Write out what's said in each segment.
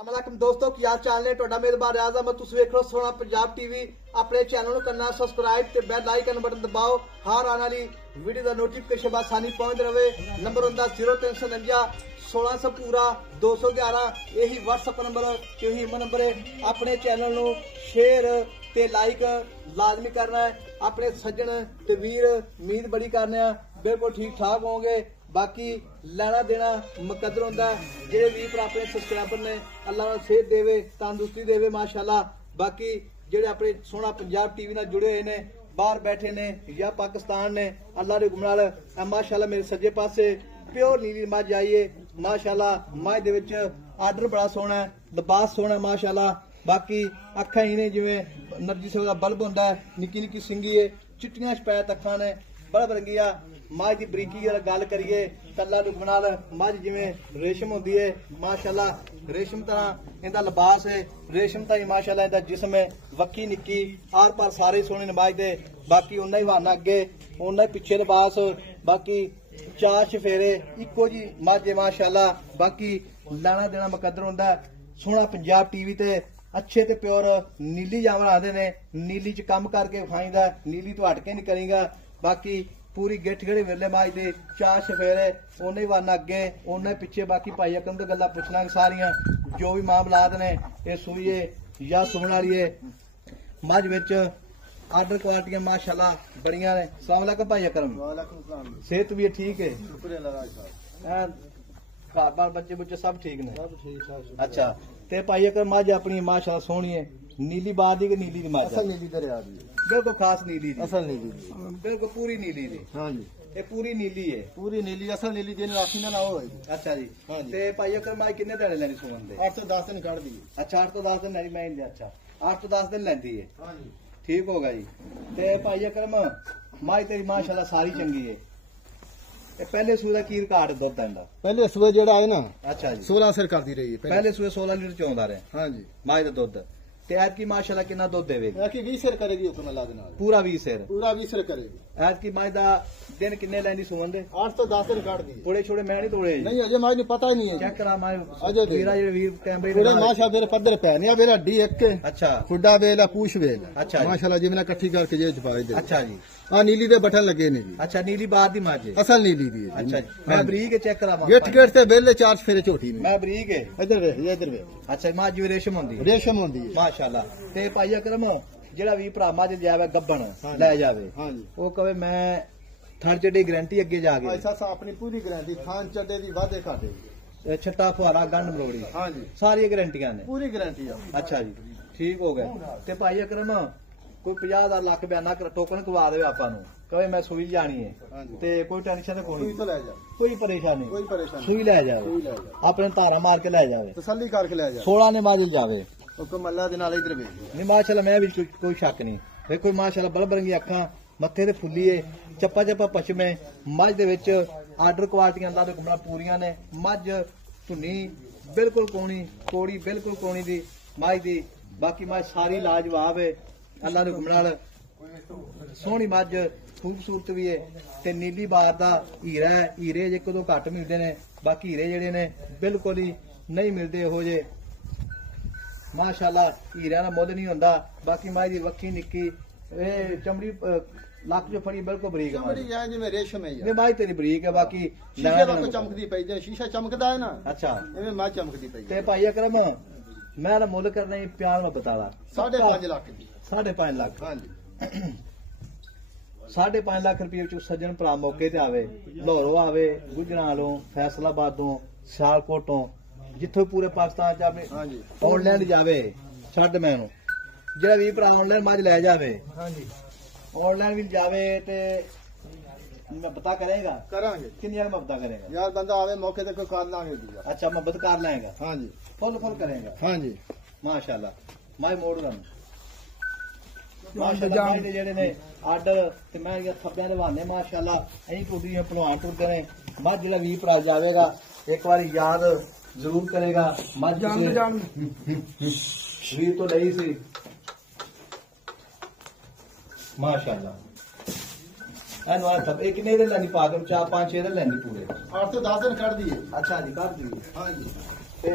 अस्सलाम दोस्तों की हाल चाल ने ਤੁਹਾਡਾ ਮੇਜ਼ਬਾਨ ਰਿਆਜ਼ ਅਹਿਮਦ ਤੁਸੀਂ ਵੇਖ ਰਹੇ ਹੋ ਸੋਹਣਾ ਪੰਜਾਬ ਟੀਵੀ ਆਪਣੇ ਚੈਨਲ ਨੂੰ ਕਰਨਾ ਸਬਸਕ੍ਰਾਈਬ ਤੇ ਬੈਲ ਆਈਕਨ ਬਟਨ ਦਬਾਓ ਹਰ ਆਉਣ ਵਾਲੀ ਵੀਡੀਓ ਦਾ ਨੋਟੀਫਿਕੇਸ਼ਨ ਬਾਅਦ ਸਾਨੀ ਪਹੁੰਚ ਰਵੇ ਨੰਬਰ ਹੁੰਦਾ 0349 1600 पूरा 211 यही WhatsApp नंबर यही ईमेल नंबर है अपने चैनल ਨੂੰ शेयर ਤੇ ਲਾਈਕ ਲਾਜ਼ਮੀ ਕਰਨਾ है अपने सज्जन ते वीर उम्मीद बड़ी करने बिल्कुल ठीक ठाक होंगे बाकी लेना देना मुकद्दर होंदा जेडे वीर भरा अपने सब्सक्राइबर ने अल्लाह सेहत देवे तंदुरुस्ती देवे माशाअल्लाह बाकी जेडे अपने सोहना पंजाब टीवी नाल जुड़े हुए ने बाहर बैठे ने या पाकिस्तान ने अल्लाह दे हुक्म नाल माशाअल्लाह मेरे सज्जे पासे प्योर नीली मझ आई है माशाअल्लाह मझ दे विच आर्डर बड़ा सोहना है लिबास सोहना माशाअल्लाह बाकी अखा ही ने जिवें नरजी सौ का बल्ब होंदा है निक्की निक्की सिंगी है चिट्टियां शपैत अखा ने बड़ा बरंगिया मझ की बरीकी अगर गल करिए कल्ला रुख नाल मझ जिवें रेशम होंदी है माशाअल्लाह रेशम तरह इहदा लिबास है रेशम तरह माशाअल्लाह इहदा जिस्म है वक्की निक्की आर पार सारे सोहने ने मझ दे बाकी उन्ना ही बहाना अगे उन्ना ही पिछे लिबास बाकी चार चफेरे इको जी मझ है माशाअल्लाह बाकी लेना देना मुकद्दर होंदा सोहना पंजाब टीवी ते अच्छे ते प्योर नीली जामन आते ने नीली च काम करके खाईदा नीली तो हट के नहीं करेगा बाकी पूरी गिठ गड़े वेले माज दे चार शफेरे उन्हें वाना अगे उन्हें पिछे बाकी भाई अकम तो गल्लां पुछना सारियां जो भी मामलात ने ये सूईए या सुमन वाली है मझ विच आर्डर क्वालिटियां माशाअल्लाह बड़ियां ने अस्सलाम वालेकुम भाई अकरम सेहत भी ठीक है घर बार बच्चे बुच्चे सब ठीक ने अच्छा ते भाई अगर मझ अपनी माशाअल्लाह सोहनी है नीली बार दी कि नीली दी मझ असल नीली दरिया दी बिल्कुल खास नीली दी असल नीली दी बिल्कुल पूरी नीली दी हां जी ये पूरी नीली है पूरी नीली असल नीली दिन राखी ना होएगी अच्छा जी हां जी ते भाई अगर मझ किन्ने दिन लेनी सुमन दे 8 से 10 दिन कट दी अच्छा 8 तो 10 दिन नहीं मैं अच्छा 8 तो 10 दिन लेंदी है हां जी ठीक होगा जी ते भाई अकरम मझ तेरी माशाअल्लाह सारी चंगी है पहले सूए का की रिकॉर्ड दुध दा पहले सुबह जेड़ा है ना अच्छा जी 16 सर करदी रही है पहले सूए 16 लीटर चौंदा रहे हां जी मझ दा दुध ते आज की माशाअल्लाह कितना दुध देवेगी कि 20 सर करेगी हुक्म अल्लाह दे नाल पूरा 20 सिर पूरा 20 सर करेगी आज की मझ दा दिन किन्ने लैंदी सुमन दे 8 तो 10 दिन कट दी थोड़े छोड़े मैं नहीं तोड़े नहीं अजय माज ने पता ही नहीं है चेक करा मैं अजय वीरा जेडे वीर कैमरे पूरे माशा मेरे पद्धर पे नहीं मेरा डी एक अच्छा खुड्डा वेल पूछ वेल अच्छा माशाल्लाह जी मैंने इकट्ठी करके जे छुपाई दे अच्छा जी हां नीली दे बटन लगे ने जी अच्छा नीली बार दी मझ है असल नीली दी है अच्छा जी मैं बरीक चेक करा गेट गेट से वेले चार फेरे झोटी ने मैं बरीक है इधर वे इधर वे अच्छा मझ भी रेशम होंदी है रेशम होंदी है माशाअल्लाह ते भाई अकरम जेड़ा भी भरा मझ जावे गब्बन ले जावे हां जी वो कहे मैं थड़ चढ़ी गारंटी अगे जाके ऐसा सा अपनी पूरी गारंटी खान चड्डे दी वादे काटे छट्टा फुहारा गंढ मरोड़ी हां जी सारी गारंटियां ने पूरी गारंटी है अच्छा जी ठीक हो गए ते भाई अकरम कोई 50,000 लाख बयाना कर टोकन करवा देवे आपा नु कहे मैं सुई जानी है ते कोई टेंशन कोई सुई तो ले जा कोई परेशानी कोई परेशानी सुई ले जावे सुई ले जा अपने धारा मार के ले जावे तसल्ली करके ले जा 16 ने माजिल जावे हुक्म अल्लाह दे नाल इधर वे नहीं माशाल्लाह मैं भी कोई शक नहीं देखो माशाल्लाह बल बरंगी अखां मत्थे ते फुल्ली है चप्पा चप्पा पछमे मझ दे विच आर्डर क्वालिटियां अल्लाह दे हुक्म नाल पूरीयां ने मझ धुनी बिल्कुल कोड़ी बिल्कुल कोणी दी मझ दी बाकी मझ सारी लाजवाब है अल्लाह दे हुक्म नाल सोहनी मझ खूबसूरत भी है ते नीली बार दा हीरा है हीरे जे कदों घट मिलदे ने बाकी हीरे जेडे ने बिल्कुल ही नहीं मिलदे हो जे माशाअल्लाह हीरा दा मुੱਲ नहीं हुंदा बाकी मझ दी वक्की निक्की ए चमड़ी ਲੱਕ ਜੋ ਫੜੀ ਬਿਲਕੁਲ ਬਰੀਕ ਹੈ ਚਮੜੀ ਹੈ ਜਿਵੇਂ ਰੇਸ਼ਮ ਹੈ ਨਹੀਂ ਮਾਈ ਤੇਰੀ ਬਰੀਕ ਹੈ ਬਾਕੀ ਸ਼ੀਸ਼ੇ ਵਾਂਗ ਚਮਕਦੀ ਪਈ ਜੇ ਸ਼ੀਸ਼ਾ ਚਮਕਦਾ ਹੈ ਨਾ ਅੱਛਾ ਐਵੇਂ ਮਾਂ ਚਮਕਦੀ ਪਈ ਤੇ ਭਾਈ ਅਕਰਮ ਮੈਂ ਨਾ ਮੁੱਲ ਕਰਨਾ ਹੀ ਪਿਆਰ ਨਾਲ ਬਤਾ ਲਾ 5.5 ਲੱਖ ਦੀ 5.5 ਲੱਖ ਹਾਂਜੀ 5.5 ਲੱਖ ਰੁਪਏ ਵਿੱਚ ਸੱਜਣ ਭਰਾ ਮੌਕੇ ਤੇ ਆਵੇ ਲਾਹੌਰੋਂ ਆਵੇ ਗੁਜਰਾਂ ਵਾਲੋਂ ਫੈਸਲਾਬਾਦ ਤੋਂ ਸਿਆਲਕੋਟ ਤੋਂ ਜਿੱਥੋਂ ਪੂਰੇ ਪਾਕਿਸਤਾਨ ਚ ਆਵੇ ਹਾਂਜੀ ਆਨਲਾਈਨ ਜਾਵੇ ਛੱਡ ਮੈਨੂੰ ਜਿਹੜਾ ਵੀ ਭਰਾ ਆਨਲਾਈਨ ਮੱਝ ਲੈ ਜਾਵੇ ਹਾਂਜੀ ऑनलाइन भी जावे ते मैं बता करेगा करांगे कितनी मैं बता करेगा यार बंदा आवे मौके ते कोई कार लांगे दिया अच्छा मैं बता कर लेगा हां जी फुल करेगा हां जी माशाल्लाह मैं मोड़ रहा माशाल्लाह दे जेडे ने आर्डर ते मैं ये थब्बियां दे बहाने माशाल्लाह एही टुडियां पहलवान टुरदे ने मझ जेड़ा 20 भरा जावेगा एक बार याद जरूर करेगा मझ जान वीर तो नहीं सी माशाअल्लाह एनवार सब एक नहीं लेनी पागम 4-5 6 लेनी पूरे 8 से 10 दिन कर दिए अच्छा जी कर दिए हां जी ते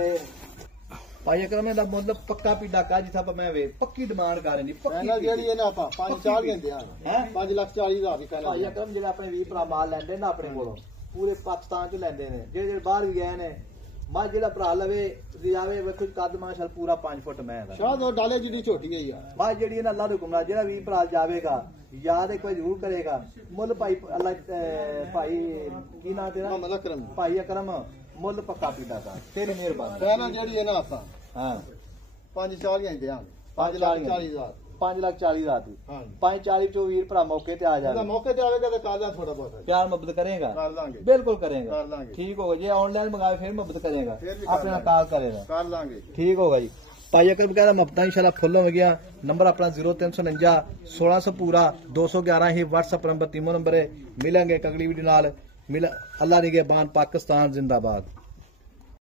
ਭਾਈ ਅਕਰਮ ਦਾ ਮੁੱਲ ਪੱਕਾ ਪੀਡਾ ਕਾ ਜਿੱਥਾ ਮੈਂ ਵੇ ਪੱਕੀ ਡਿਮਾਂਡ ਕਰ ਰਹੀ ਪੱਕੀ ਪਹਿਲਾਂ ਜਿਹੜੀ ਇਹਨਾਂ ਆਪਾਂ 5-4 ਲੈਂਦੇ ਆ ਹੈਂ? 5,40,000 ਵੀ ਪਹਿਲਾਂ ਭਾਈ ਅਕਰਮ ਜਿਹੜੇ ਆਪਣੇ 20 ਭਰਾ ਮਾਲ ਲੈਂਦੇ ਨਾ ਆਪਣੇ ਕੋਲੋਂ ਪੂਰੇ ਪਾਕਿਸਤਾਨ ਚ ਲੈਂਦੇ ਨੇ ਜਿਹੜੇ ਬਾਹਰ ਵੀ ਗਏ ਨੇ ਮੱਝ ਜਿਹੜਾ ਭਰਾ ਲਵੇ ਜਾਵੇ ਵੇਖੋ ਕੱਦ ਮਾਸ਼ਾਅੱਲਾ ਪੂਰਾ 5 ਫੁੱਟ ਮੈਂ ਦਾ ਸ਼ਾਇਦ ਉਹ ਡਾਲੇ ਜਿੱਡੀ ਛੋਟੀ ਗਈ ਆ ਮੱਝ ਜਿਹੜੀ ਇਹਨਾਂ ਅੱਲਾਹ ਦੇ ਹੁਕਮ ਨਾਲ ਜਿਹੜਾ 20 ਭਰਾ ਜਾਵੇਗਾ ਯਾਦ ਇੱਕ ਵਾਰ ਜ਼ਰੂਰ ਕਰੇਗਾ ਮੁੱਲ ਭਾਈ ਅੱਲਾਹ ਭਾਈ ਕੀ ਨਾਂ ਤੇਰਾ ਮੁਹੰਮਦ ਅਕਰਮ ਭਾਈ ਅਕਰਮ ਮੁੱਲ ਪੱਕਾ ਪੀਡਾ ਦਾ ਤੇਰੀ ਮਿਹਰਬਾਨੀ ਪਹਿਲਾਂ ਜਿਹੜੀ ਇਹਨਾਂ ਆਪਾਂ ਹਾਂ 5-4 ਲੈਂਦੇ ਆ 5,40,000 5,40,000 ਦੀ ਹਾਂ 5,40 ਚੋਂ ਵੀਰ ਭਰਾ ਮੌਕੇ ਤੇ ਆ ਇਹਦਾ ਜਾਵੇ ਮੌਕੇ ਤੇ ਆਵੇਗਾ ਤਾਂ ਕਰ ਲਾਂ ਥੋੜਾ ਬਹੁਤ ਪਿਆਰ ਮੁਹੱਬਤ ਕਰੇਗਾ ਕਰ ਲਾਂਗੇ ਬਿਲਕੁਲ ਕਰੇਗਾ ਕਰ ਲਾਂਗੇ ਠੀਕ ਹੋਗਾ ਜੇ ਆਨਲਾਈਨ ਮੰਗਾਵੇ ਫਿਰ ਮੁਹੱਬਤ ਕਰੇਗਾ ਫਿਰ ਵੀ ਕਰ ਆਪਣੇ ਨਾਲ ਲਾਂਗੇ। ਕਾਲ ਕਰੇਗਾ ਕਰ ਲਾਂਗੇ ਠੀਕ ਹੋਗਾ ਜੀ ਭਾਈ ਅਕਰ ਵਗੈਰਾ ਮੁਹੱਬਤਾਂ ਇਨਸ਼ਾਅੱਲਾ ਫੁੱਲ ਹੋ ਗਿਆ ਨੰਬਰ ਆਪਣਾ 0349 1600 ਪੂਰਾ 211 ਹੀ WhatsApp ਨੰਬਰ ਤੀਮੋ ਨੰਬਰ ਹੈ ਮਿਲਾਂਗੇ ਇੱਕ ਅਗਲੀ ਵੀਡੀਓ ਨਾਲ ਮਿਲ ਅੱਲਾ ਨਿਗਹਿਬਾਨ ਪਾਕਿस्तान जिंदाबाद।